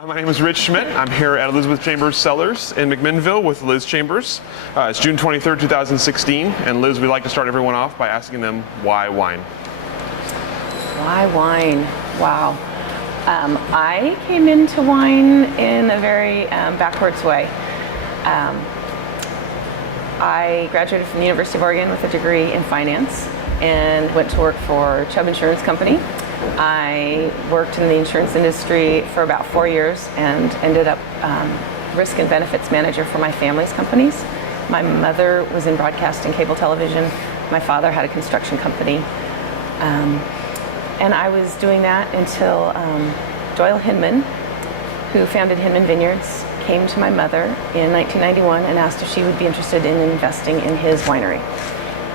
My name is Rich Schmidt. I'm here at Elizabeth Chambers Cellars in McMinnville with Liz Chambers. It's June 23rd, 2016, and Liz, we'd like to start everyone off by asking them, why wine? Why wine? Wow. I came into wine in a very backwards way. I graduated from the University of Oregon with a degree in finance and went to work for Chubb Insurance Company. I worked in the insurance industry for about 4 years and ended up risk and benefits manager for my family's companies. My mother was in broadcast and cable television. My father had a construction company. And I was doing that until Doyle Hinman, who founded Hinman Vineyards, came to my mother in 1991 and asked if she would be interested in investing in his winery.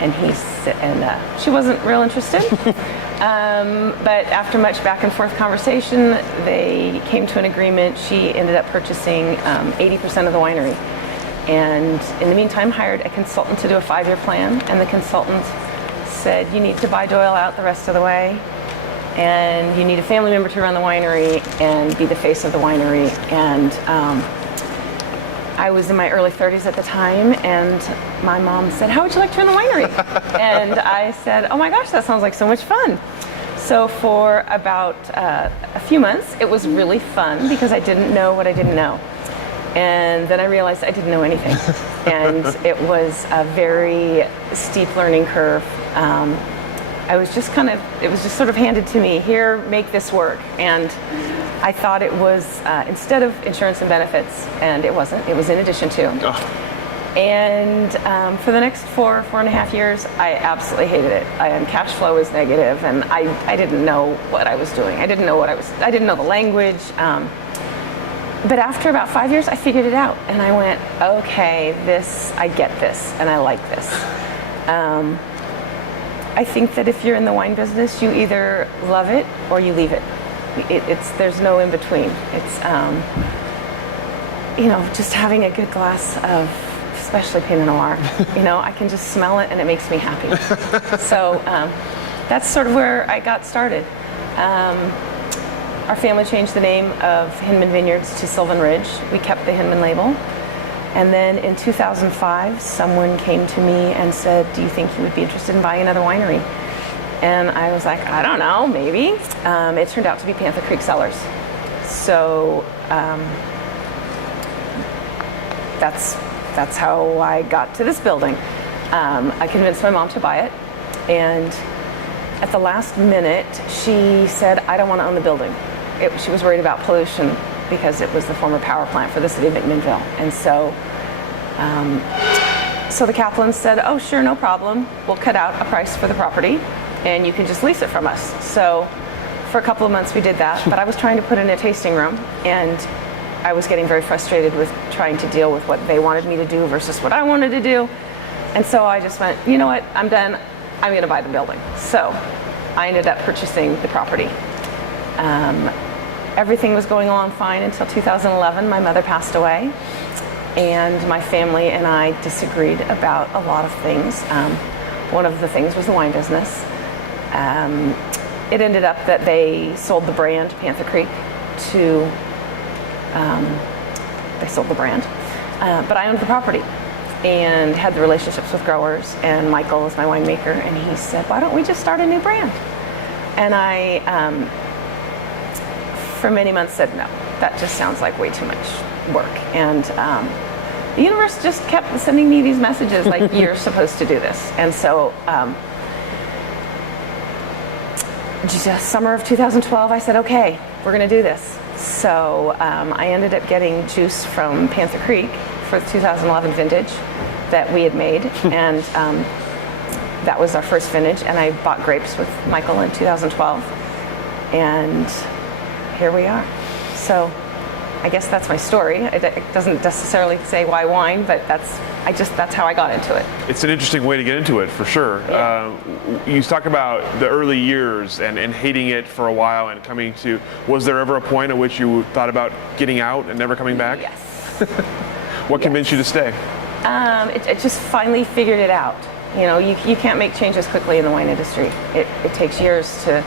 And she wasn't real interested. But after much back and forth conversation, they came to an agreement. She ended up purchasing 80% of the winery. And in the meantime, hired a consultant to do a 5-year plan. And the consultant said, you need to buy Doyle out the rest of the way. And you need a family member to run the winery and be the face of the winery. And I was in my early 30s at the time, and my mom said, how would you like to run the winery? And I said, oh my gosh, that sounds like so much fun. So for about a few months, it was really fun because I didn't know what I didn't know. And then I realized I didn't know anything. And it was a very steep learning curve. It was just sort of handed to me, here, make this work. And I thought it was instead of insurance and benefits, and it wasn't. It was in addition to. Oh. And for the next 4.5 years, I absolutely hated it. Cash flow was negative, and I didn't know what I was doing. I didn't know the language. But after about 5 years, I figured it out, and I went, okay, I get this, and I like this. I think that if you're in the wine business, you either love it or you leave it. There's no in between. It's just having a good glass of, especially Pinot Noir. I can just smell it and it makes me happy. So that's sort of where I got started. Our family changed the name of Hinman Vineyards to Silvan Ridge. We kept the Hinman label. And then in 2005, someone came to me and said, do you think you would be interested in buying another winery? And I was like, I don't know, maybe. It turned out to be Panther Creek Cellars. So that's how I got to this building. I convinced my mom to buy it. And at the last minute, she said, I don't want to own the building. She was worried about pollution because it was the former power plant for the city of McMinnville. And so the Kaplans said, oh, sure, no problem. We'll cut out a price for the property, and you can just lease it from us. So for a couple of months we did that, but I was trying to put in a tasting room, and I was getting very frustrated with trying to deal with what they wanted me to do versus what I wanted to do. And so I just went, you know what, I'm done. I'm going to buy the building. So I ended up purchasing the property. Everything was going along fine until 2011. My mother passed away, and my family and I disagreed about a lot of things. One of the things was the wine business. It ended up that they sold the brand Panther Creek they sold the brand, but I owned the property and had the relationships with growers, and Michael was my winemaker, and he said, why don't we just start a new brand? And I, for many months, said, no, that just sounds like way too much work. And the universe just kept sending me these messages like, you're supposed to do this. And so just summer of 2012, I said, okay, we're going to do this. So I ended up getting juice from Panther Creek for the 2011 vintage that we had made. And that was our first vintage. And I bought grapes with Michael in 2012. And here we are. So I guess that's my story. It doesn't necessarily say why wine, but that's how I got into it. It's an interesting way to get into it, for sure. Yeah. You talk about the early years and hating it for a while and coming to, was there ever a point at which you thought about getting out and never coming back? Yes. What convinced you to stay? It just finally figured it out. You can't make changes quickly in the wine industry. It takes years to,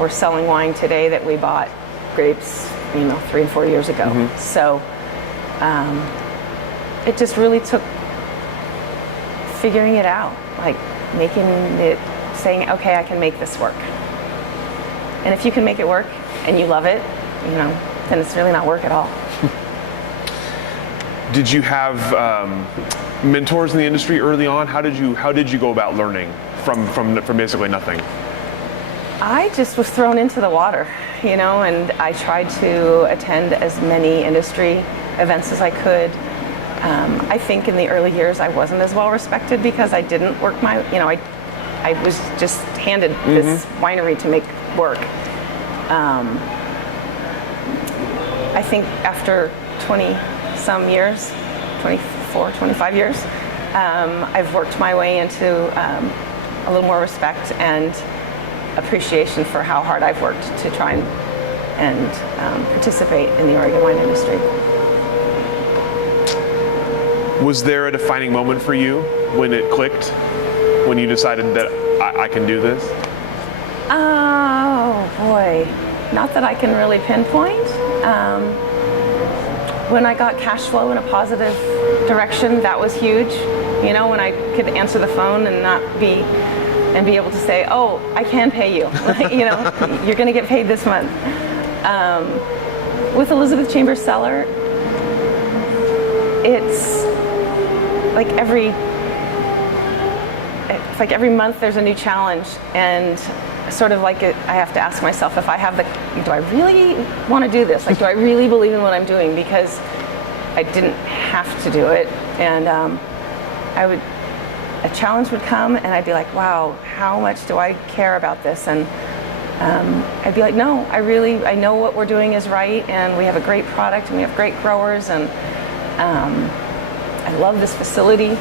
we're selling wine today that we bought grapes 3 and 4 years ago. So it just really took figuring it out, like making it, saying, okay, I can make this work. And if you can make it work and you love it, then it's really not work at all. Did you have mentors in the industry early on? How did you go about learning from basically nothing? I just was thrown into the water, and I tried to attend as many industry events as I could. I think in the early years I wasn't as well respected because I didn't work I was just handed this winery to make work. I think after 20-some years, 24, 25 years, I've worked my way into a little more respect and appreciation for how hard I've worked to try and participate in the Oregon wine industry. Was there a defining moment for you when it clicked? When you decided that I can do this? Oh boy, not that I can really pinpoint. When I got cash flow in a positive direction, that was huge. When I could answer the phone and be able to say, oh, I can pay you. You're going to get paid this month. With Elizabeth Chambers Cellar, it's like every month there's a new challenge, and sort of like I have to ask myself if do I really want to do this? Like, do I really believe in what I'm doing? Because I didn't have to do it, and a challenge would come, and I'd be like, wow, how much do I care about this? And I'd be like, no, I know what we're doing is right, and we have a great product, and we have great growers, and I love this facility.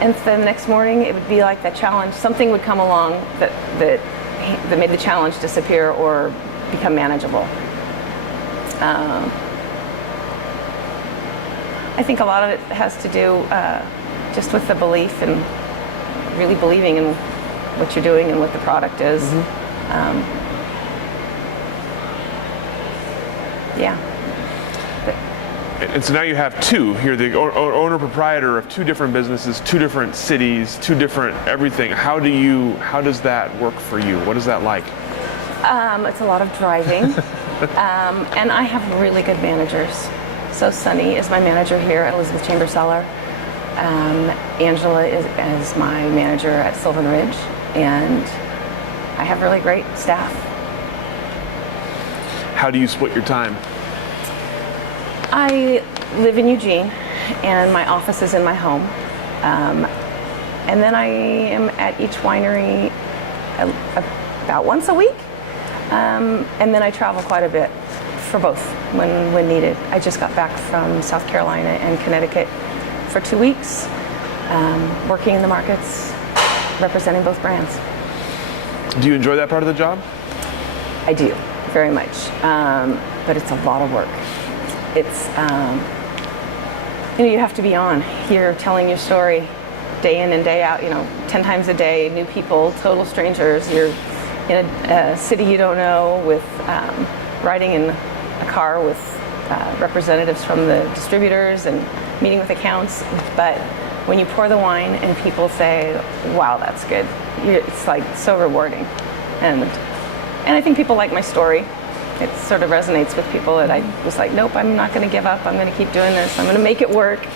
And then the next morning, it would be like that challenge. Something would come along that made the challenge disappear or become manageable. I think a lot of it has to do just with the belief and really believing in what you're doing and what the product is. Yeah. And so now you have two. You're the owner-proprietor of two different businesses, two different cities, two different everything. How does that work for you? What is that like? It's a lot of driving. And I have really good managers. So Sunny is my manager here at Elizabeth Chambers Cellar. Angela is my manager at Silvan Ridge. And I have really great staff. How do you split your time? I live in Eugene, and my office is in my home. And then I am at each winery about once a week. And then I travel quite a bit for both when needed. I just got back from South Carolina and Connecticut for 2 weeks, working in the markets, representing both brands. Do you enjoy that part of the job? I do, very much. But it's a lot of work. It's, you have to be on here telling your story day in and day out, 10 times a day, new people, total strangers. You're in a city you don't know, with riding in a car with representatives from the distributors and meeting with accounts. But when you pour the wine and people say, wow, that's good, it's like so rewarding. And I think people like my story. It sort of resonates with people that I was like, nope, I'm not going to give up. I'm going to keep doing this. I'm going to make it work.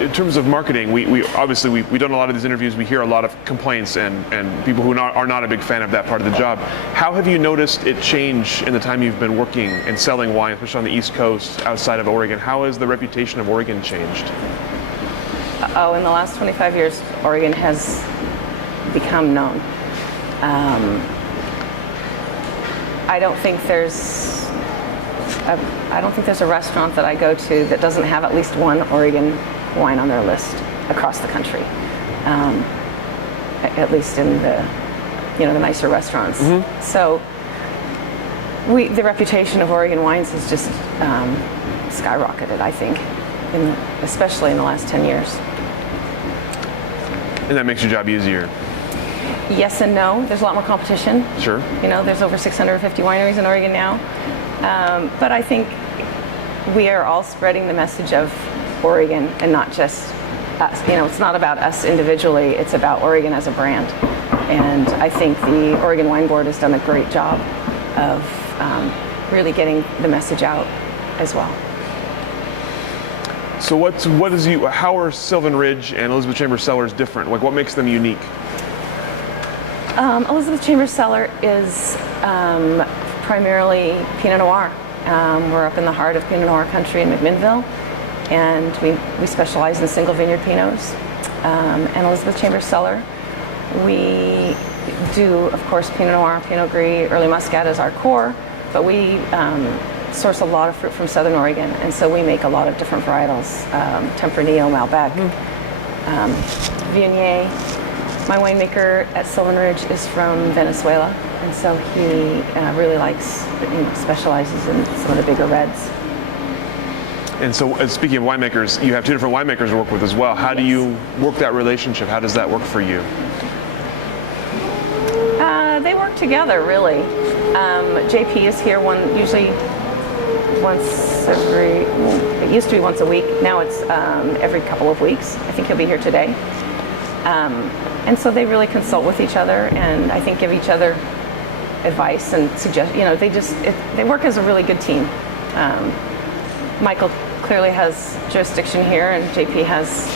In terms of marketing, we obviously we've done a lot of these interviews. We hear a lot of complaints and people who are not a big fan of that part of the job. How have you noticed it change in the time you've been working and selling wine, especially on the East Coast, outside of Oregon? How has the reputation of Oregon changed? In the last 25 years, Oregon has become known. I don't think there's a restaurant that I go to that doesn't have at least one Oregon wine on their list across the country. At least in the nicer restaurants. So the reputation of Oregon wines has just skyrocketed, I think, especially in the last 10 years. And that makes your job easier. Yes and no. There's a lot more competition. Sure. You know, there's over 650 wineries in Oregon now. But I think we are all spreading the message of Oregon and not just us. You know, it's not about us individually, it's about Oregon as a brand. And I think the Oregon Wine Board has done a great job of really getting the message out as well. So how are Silvan Ridge and Elizabeth Chambers Cellars different? Like, what makes them unique? Elizabeth Chambers Cellar is primarily Pinot Noir. We're up in the heart of Pinot Noir country in McMinnville, and we specialize in single vineyard Pinots. And Elizabeth Chambers Cellar, we do, of course, Pinot Noir, Pinot Gris, Early Muscat as our core, but we source a lot of fruit from Southern Oregon, and so we make a lot of different varietals, Tempranillo, Malbec, Viognier. My winemaker at Silvan Ridge is from Venezuela, and so he really specializes in some of the bigger reds. And so, speaking of winemakers, you have two different winemakers to work with as well. How do you work that relationship? How does that work for you? They work together, really. JP is here usually once it used to be once a week. Now it's every couple of weeks. I think he'll be here today. And so they really consult with each other, and I think give each other advice and suggest. You know, they work as a really good team. Michael clearly has jurisdiction here, and JP has,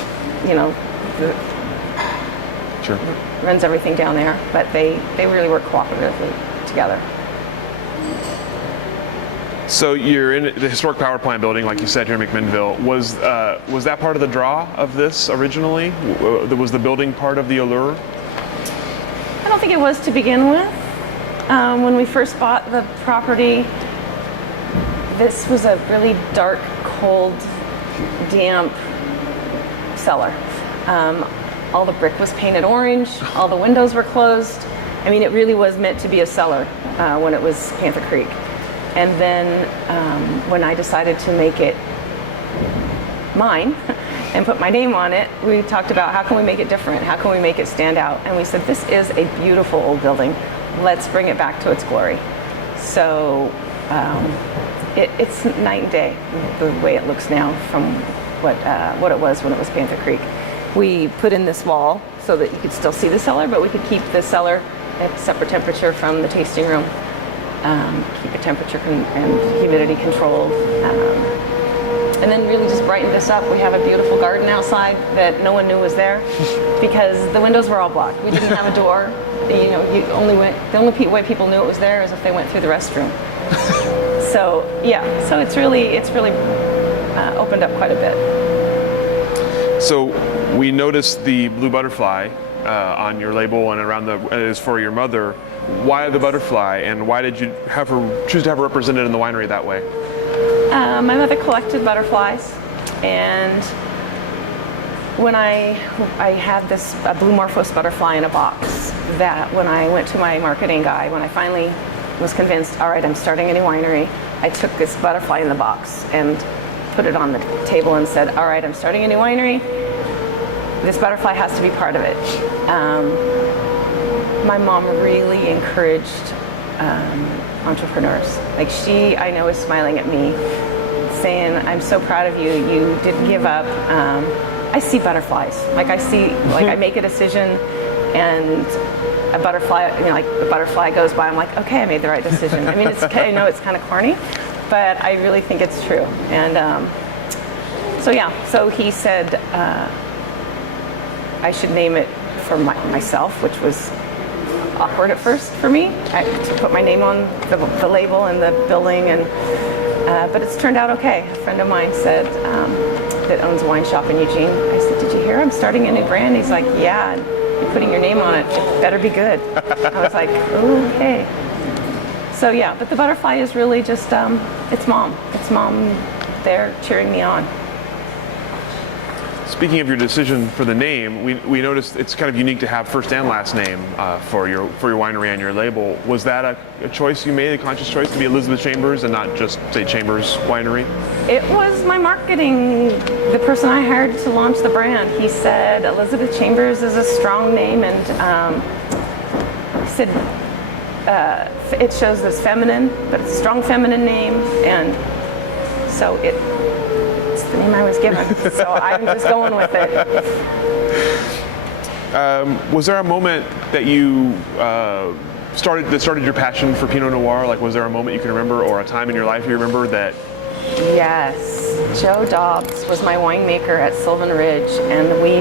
Sure. runs everything down there. But they really work cooperatively together. So you're in the historic power plant building, like you said, here in McMinnville. Was that part of the draw of this originally? Was the building part of the allure? I don't think it was to begin with. When we first bought the property, this was a really dark, cold, damp cellar. All the brick was painted orange, all the windows were closed. I mean, it really was meant to be a cellar when it was Panther Creek. And then when I decided to make it mine and put my name on it, we talked about how can we make it different? How can we make it stand out? And we said, this is a beautiful old building. Let's bring it back to its glory. So it's night and day, the way it looks now from what it was when it was Panther Creek. We put in this wall so that you could still see the cellar, but we could keep the cellar at separate temperature from the tasting room. Keep it temperature and humidity controlled, and then really just brighten this up. We have a beautiful garden outside that no one knew was there because the windows were all blocked. We didn't have a door. The only way people knew it was there is if they went through the restroom. So it's really opened up quite a bit. So we noticed the blue butterfly on your label and around is for your mother. Why the butterfly, and why did you choose to have her represented in the winery that way? My mother collected butterflies, and when I had this blue Morphos butterfly in a box, that when I went to my marketing guy, when I finally was convinced, all right, I'm starting a new winery, I took this butterfly in the box and put it on the table and said, all right, I'm starting a new winery. This butterfly has to be part of it. My mom really encouraged entrepreneurs. Like I know, is smiling at me, saying, I'm so proud of you. You didn't give up. I see butterflies. Like I make a decision and a butterfly, the butterfly goes by. I'm like, okay, I made the right decision. I mean, I know it's kind of corny, but I really think it's true. And so he said I should name it for myself, which was awkward at first for me to put my name on the label and the building, but it's turned out okay. A friend of mine said that owns a wine shop in Eugene. I said, did you hear I'm starting a new brand? He's like, yeah, and you're putting your name on it. It better be good. I was like, okay. So but the butterfly is really just it's mom. It's mom there cheering me on. Speaking of your decision for the name, we noticed it's kind of unique to have first and last name for your winery and your label. Was that a choice you made, a conscious choice to be Elizabeth Chambers and not just say Chambers Winery? It was my marketing, the person I hired to launch the brand. He said Elizabeth Chambers is a strong name, and said it shows as feminine, but it's a strong feminine name, and so it's the name I was given. So I'm just going with it. Was there a moment that you started your passion for Pinot Noir? Like, was there a moment you can remember, or a time in your life you remember that? Yes. Joe Dobbs was my winemaker at Silvan Ridge, and he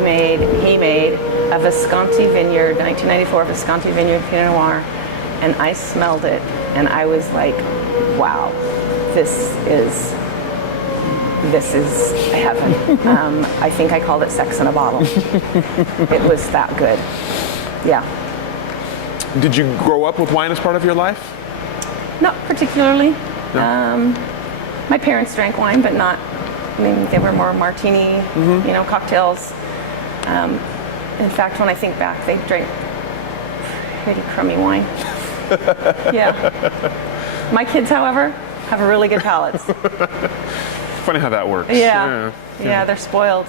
made a Visconti Vineyard, 1994 Visconti Vineyard Pinot Noir, and I smelled it, and I was like, wow, this is heaven. I think I called it sex in a bottle. It was that good. Yeah. Did you grow up with wine as part of your life? Not particularly. No. My parents drank wine, but not, I mean, they were more martini, cocktails. In fact, when I think back, they drank pretty crummy wine. Yeah. My kids, however, have really good palates. Funny how that works. Yeah, they're spoiled.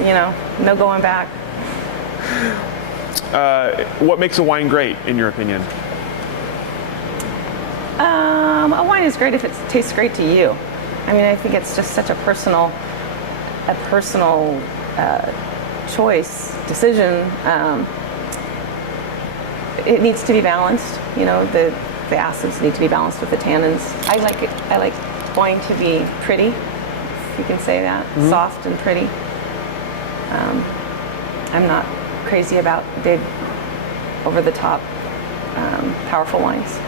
No going back. What makes a wine great, in your opinion? A wine is great if it tastes great to you. I mean, I think it's just such a personal choice, decision. It needs to be balanced. The acids need to be balanced with the tannins. I like wine to be pretty, if you can say that, soft and pretty. I'm not crazy about big, over-the-top, powerful wines.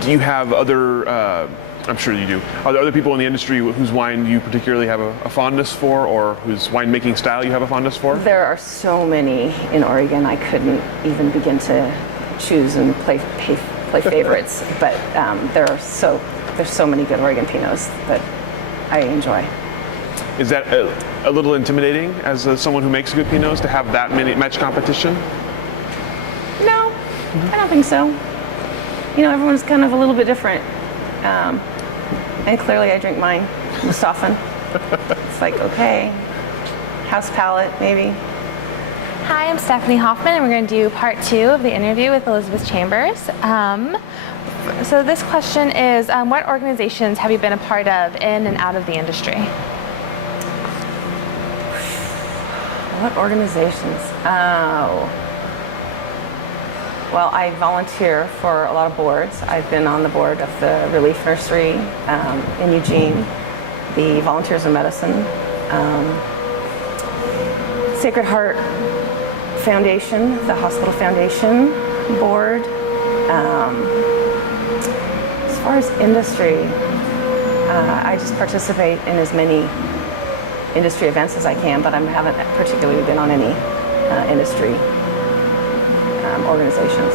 Do you have other, I'm sure you do, are there other people in the industry whose wine you particularly have a fondness for, or whose winemaking style you have a fondness for? There are so many in Oregon, I couldn't even begin to choose and play favorites, but there's so many good Oregon Pinots that I enjoy. Is that a little intimidating as someone who makes good Pinots to have that much competition? No, I don't think so. Everyone's kind of a little bit different. And clearly I drink mine most often. It's like, okay, house palate, maybe. Hi, I'm Stephanie Hofmann, and we're going to do part 2 of the interview with Elizabeth Chambers. So this question is, what organizations have you been a part of in and out of the industry? What organizations? Oh. Well, I volunteer for a lot of boards. I've been on the board of the Relief Nursery in Eugene, the Volunteers in Medicine, Sacred Heart Foundation, the Hospital Foundation board. As far as industry, I just participate in as many industry events as I can, but I haven't particularly been on any industry organizations.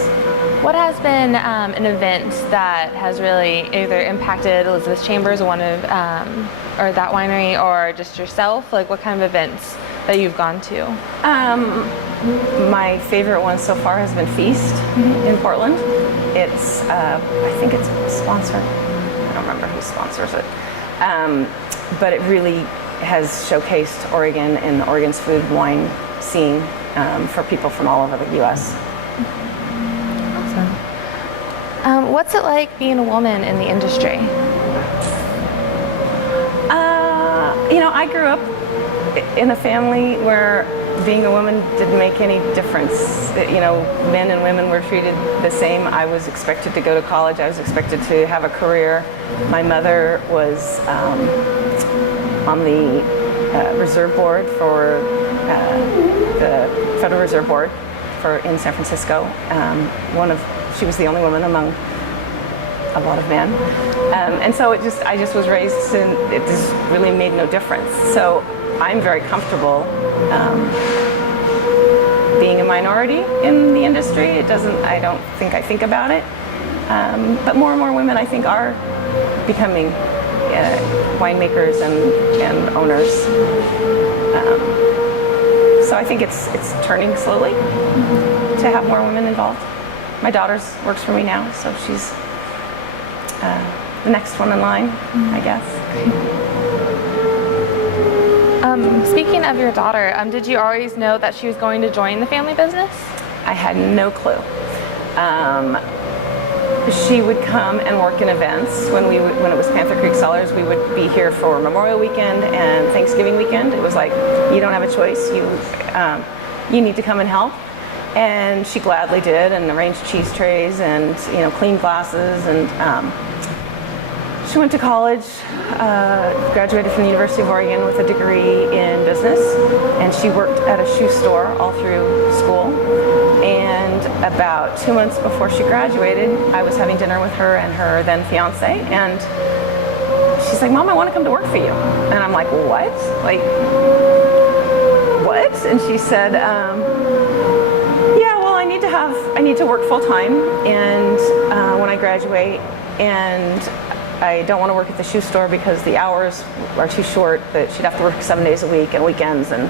What has been an event that has really either impacted Elizabeth Chambers, or that winery, or just yourself? Like, what kind of events that you've gone to? My favorite one so far has been Feast in Portland. It's, I think it's sponsored. I don't remember who sponsors it. But it really has showcased Oregon and Oregon's food and wine scene for people from all over the U.S. Awesome. What's it like being a woman in the industry? I grew up in a family where being a woman didn't make any difference. Men and women were treated the same. I was expected to go to college. I was expected to have a career. My mother was on the reserve board for the Federal Reserve Board in San Francisco. She was the only woman among a lot of men, and so I just was raised, and it just really made no difference. So I'm very comfortable being a minority in the industry. I don't think I think about it, but more and more women, I think, are becoming winemakers and owners. So I think it's turning slowly to have more women involved. My daughter works for me now, so she's the next one in line, I guess. Speaking of your daughter, did you always know that she was going to join the family business? I had no clue. She would come and work in events. When it was Panther Creek Cellars, we would be here for Memorial Weekend and Thanksgiving weekend. It was like, you don't have a choice. You need to come and help. And she gladly did, and arranged cheese trays and cleaned glasses. And she went to college, graduated from the University of Oregon with a degree in business, and she worked at a shoe store all through school. And about 2 months before she graduated, I was having dinner with her and her then fiance, and she's like, "Mom, I want to come to work for you." And I'm like, "What? Like, what?" And she said, "Yeah, well, I need to work full time, and when I graduate, and I don't want to work at the shoe store because the hours are too short. That she'd have to work 7 days a week and weekends." And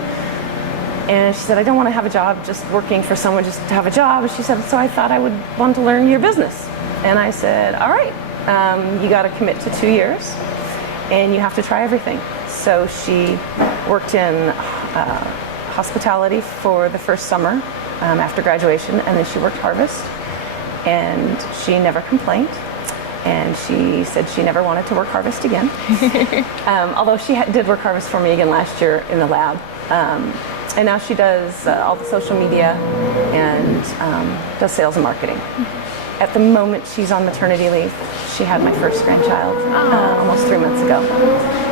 she said, "I don't want to have a job just working for someone just to have a job." And she said, "So I thought I would want to learn your business." And I said, "All right, you got to commit to 2 years, and you have to try everything." So she worked in hospitality for the first summer after graduation, and then she worked harvest, and she never complained. And she said she never wanted to work harvest again. Although she did work harvest for me again last year in the lab. And now she does all the social media and does sales and marketing. At the moment, she's on maternity leave. She had my first grandchild almost 3 months ago.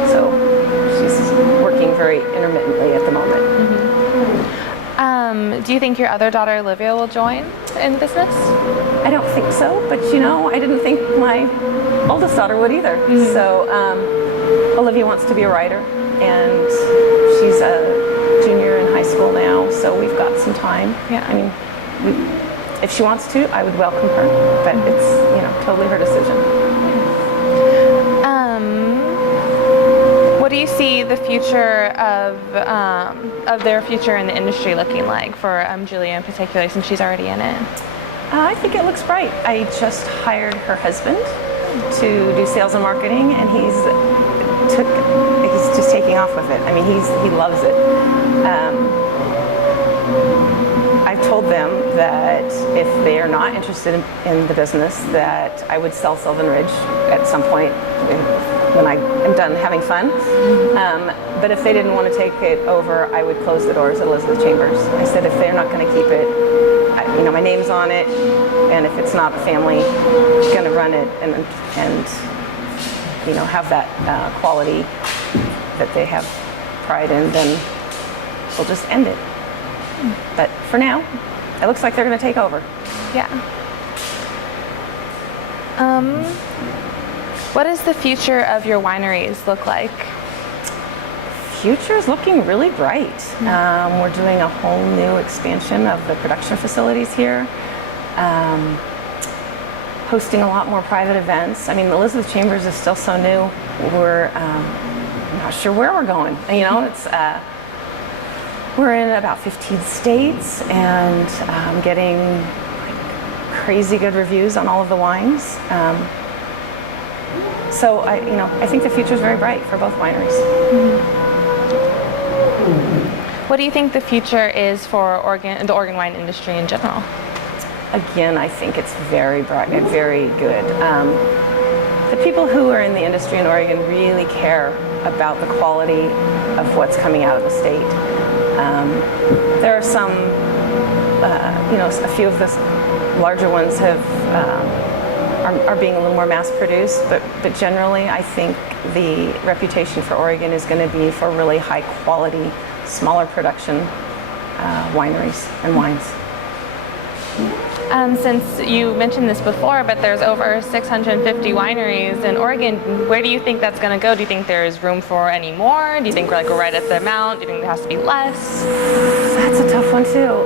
So she's working very intermittently at the moment. Do you think your other daughter, Olivia, will join in business? I don't think so, but I didn't think my oldest daughter would either. So Olivia wants to be a writer, and she's a junior in high school now, so we've got some time. Yeah. I mean, if she wants to, I would welcome her, but it's totally her decision. What do you see the future of their future in the industry looking like for Julia in particular, since she's already in it? I think it looks bright. I just hired her husband to do sales and marketing, and he's just taking off with it. I mean, he loves it. I've told them that if they are not interested in the business, that I would sell Silvan Ridge at some point when I am done having fun. But if they didn't want to take it over, I would close the doors at Elizabeth Chambers. I said, if they're not going to keep it, my name's on it, and if it's not the family going to run it and have that quality that they have pride in, then we'll just end it. But for now, it looks like they're going to take over. Yeah. What does the future of your wineries look like? Future is looking really bright. We're doing a whole new expansion of the production facilities here. Hosting a lot more private events. I mean, Elizabeth Chambers is still so new. We're not sure where we're going. It's we're in about 15 states and getting crazy good reviews on all of the wines. So I think the future is very bright for both wineries. What do you think the future is for the Oregon wine industry in general? Again, I think it's very bright and very good. The people who are in the industry in Oregon really care about the quality of what's coming out of the state. There are some, a few of the larger ones are being a little more mass-produced, but generally, I think the reputation for Oregon is going to be for really high-quality, smaller production wineries and wines. Since you mentioned this before, but there's over 650 wineries in Oregon, where do you think that's going to go? Do you think there's room for any more? Do you think we're right at the amount? Do you think there has to be less? That's a tough one too.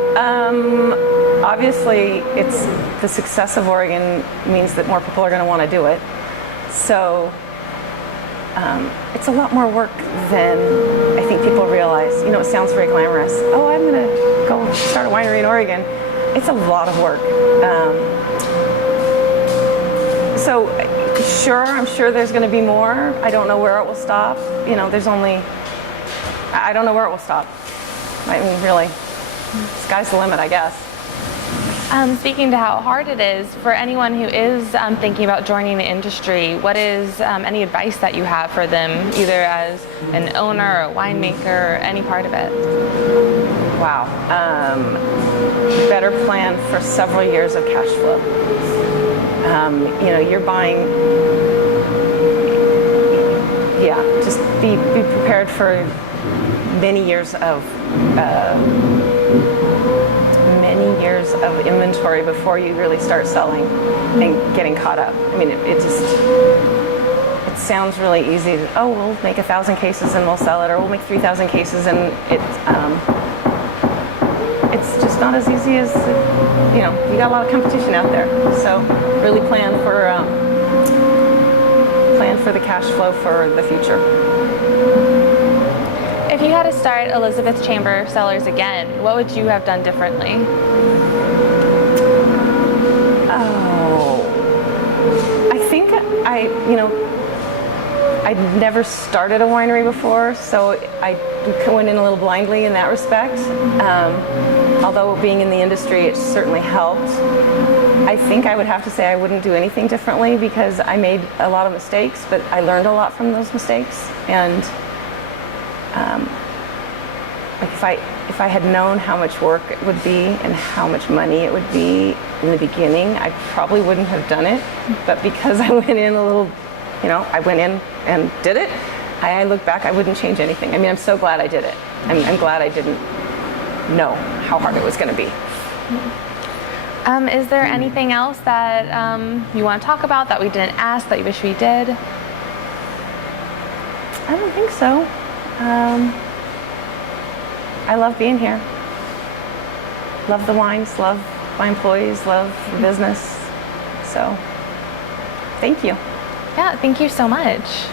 Obviously, it's the success of Oregon means that more people are going to want to do it. So it's a lot more work than I think people realize. It sounds very glamorous. Oh, I'm going to go start a winery in Oregon. It's a lot of work. I'm sure there's going to be more. I don't know where it will stop. I don't know where it will stop. I mean, really, sky's the limit, I guess. Speaking to how hard it is, for anyone who is thinking about joining the industry, what is any advice that you have for them, either as an owner or a winemaker or any part of it? Wow. Better plan for several years of cash flow. You're buying, just be prepared for many years of inventory before you really start selling and getting caught up. I mean, it sounds really easy. Oh, we'll make 1,000 cases and we'll sell it, or we'll make 3,000 cases, and it's just not as easy as, you got a lot of competition out there. So really plan for the cash flow for the future. If you had to start Elizabeth Chambers Cellars again, what would you have done differently? I think I'd never started a winery before, so I went in a little blindly in that respect. Although being in the industry, it certainly helped. I think I would have to say I wouldn't do anything differently because I made a lot of mistakes, but I learned a lot from those mistakes. And if I had known how much work it would be and how much money it would be in the beginning, I probably wouldn't have done it. But because I went in a little, I went in and did it, I look back, I wouldn't change anything. I mean, I'm so glad I did it. I'm glad I didn't know how hard it was going to be. Is there anything else that you want to talk about that we didn't ask that you wish we did? I don't think so. I love being here. Love the wines, love my employees, love the business. So, thank you. Yeah, thank you so much.